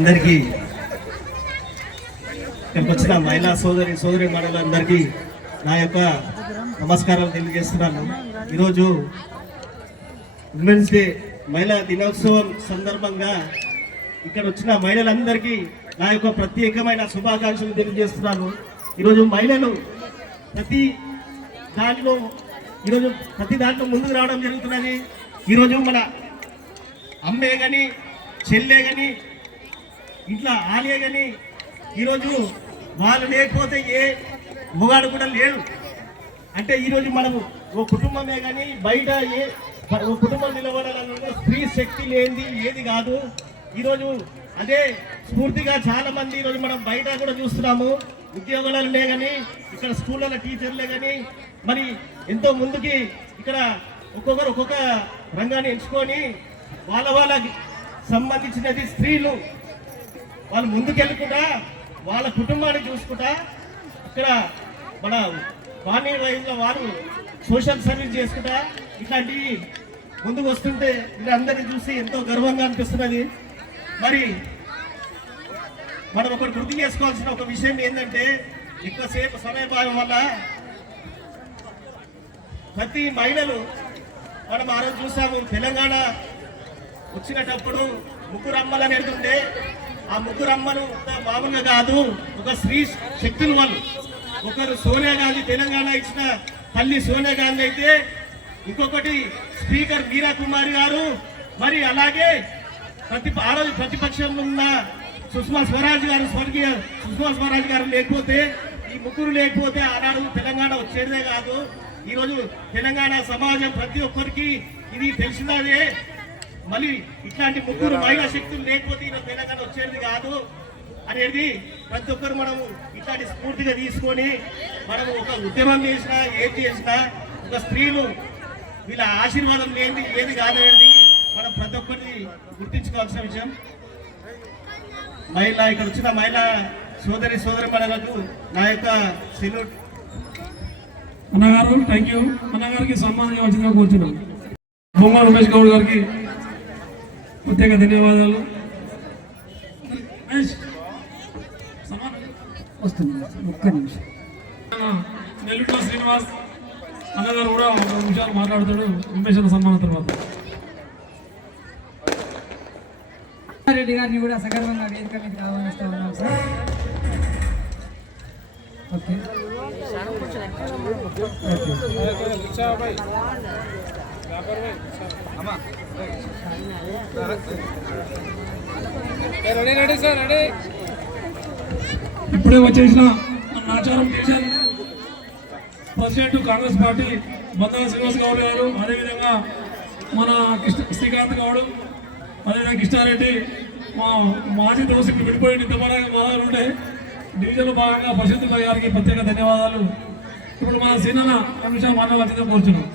అందరికీ ఇక్కడికి వచ్చిన మహిళా సోదరి మండలందరికీ నా యొక్క నమస్కారాలు తెలియజేస్తున్నాను. ఈరోజు ఉమెన్స్ డే మహిళా దినోత్సవం సందర్భంగా ఇక్కడ వచ్చిన మహిళలందరికీ నా యొక్క ప్రత్యేకమైన శుభాకాంక్షలు తెలియజేస్తున్నాను. ఈరోజు మహిళలు ప్రతి దాంట్లో ముందుకు రావడం జరుగుతున్నది. ఈరోజు మన అమ్మే కానీ చెల్లె కానీ ఇంట్లో ఆలే కానీ ఈరోజు వాళ్ళు లేకపోతే ఏ మొగాడు కూడా లేడు. అంటే ఈరోజు మనము ఓ కుటుంబమే కానీ బయట ఓ కుటుంబం నిలబడాలన్న స్త్రీ శక్తి లేనిది ఏది కాదు. ఈరోజు అదే స్ఫూర్తిగా చాలా మంది ఈరోజు మనం బయట కూడా చూస్తున్నాము. ఉద్యోగాలనే కానీ ఇక్కడ స్కూళ్ళ టీచర్లే కానీ మరి ఎంతో ముందుకి ఇక్కడ ఒక్కొక్కరు ఒక్కొక్క రంగాన్ని ఎంచుకొని వాళ్ళకి సంబంధించినది స్త్రీలు వాళ్ళు ముందుకెళ్ళకుండా వాళ్ళ కుటుంబాన్ని చూసుకుంటా ఇక్కడ మన వాణి వైద్యుల వారు సోషల్ సర్వీస్ చేసుకుంటా ఇట్లాంటివి ముందుకు వస్తుంటే వీళ్ళందరినీ చూసి ఎంతో గర్వంగా అనిపిస్తున్నది. మరి మనం ఒకటి గుర్తు చేసుకోవాల్సిన ఒక విషయం ఏంటంటే ఎక్కువసేపు సమయభావం వల్ల ప్రతి మహిళలు మనం ఆ రోజు చూసాము. తెలంగాణ వచ్చినప్పుడు ముగ్గురు అమ్మలు అనేది ఉండే. ఆ ముగ్గురు అమ్మలు మామూలుగా కాదు, ఒక స్త్రీ శక్తులు వాళ్ళు. ఒకరు సోనియా గాంధీ, తెలంగాణ ఇచ్చిన తల్లి సోనియా గాంధీ అయితే, ఇంకొకటి స్పీకర్ మీరా కుమారి గారు, మరి అలాగే ఆ రోజు ప్రతిపక్షంలో ఉన్న సుష్మా స్వరాజ్ గారు, స్వర్గీయ సుష్మా స్వరాజ్ గారు లేకపోతే, ఈ ముగ్గురు లేకపోతే ఆనాడు తెలంగాణ వచ్చేదే కాదు. ఈరోజు తెలంగాణ సమాజం ప్రతి ఒక్కరికి ఇది తెలిసినదే. మళ్ళీ ఇట్లాంటి ముగ్గురు మహిళా శక్తులు లేకపోతే ఈరోజు తెలంగాణ వచ్చేది కాదు అనేది ప్రతి ఒక్కరు మనము ఇట్లాంటి స్ఫూర్తిగా తీసుకొని మనము ఒక ఉద్యమం చేసినా ఏది చేసినా ఒక స్త్రీలు వీళ్ళ ఆశీర్వాదం లేనిది ఏది కాదనేది మనం ప్రతి ఒక్కరిని గుర్తించుకోవాల్సిన విషయం. ఇక్కడ వచ్చిన మహిళా సోదరి మహిళలకు నా యొక్క సెల్యూట్. అన్నగారు థ్యాంక్ యూ. అన్నగారికి సన్మానంగా వచ్చిందిగా కూర్చున్నాం. బొమ్మల రమేష్ గౌడ్ గారికి ప్రత్యేక ధన్యవాదాలు. నెల్లూరు శ్రీనివాస్ అన్నగారు కూడా ఒక నిమిషాలు మాట్లాడతాడు రమేష్ అన్న సన్మానం తర్వాత. రెడ్డి గారిని కూడా సగర్వంగా వేదిక మీద ఆహ్వానిస్తా ఉన్నాం సార్. ఓకే ఇప్పుడే వచ్చేసిన Nacharam division president Congress party బంధన శ్రీనివాస్ గౌడ్ గారు, అదేవిధంగా మన శ్రీకాంత్ గౌడ్, అదేవిధంగా కృష్ణారెడ్డి, మా మాజీ దోషులు విడిపోయి ఇంతవరకు ఉంటే డివిజన్లో భాగంగా ప్రశాంత్ గారికి ప్రత్యేక ధన్యవాదాలు. ఇప్పుడు మన సీనన్న నిమిషాలు మాట్లాడాల్సిందే కోరుచున్నాం.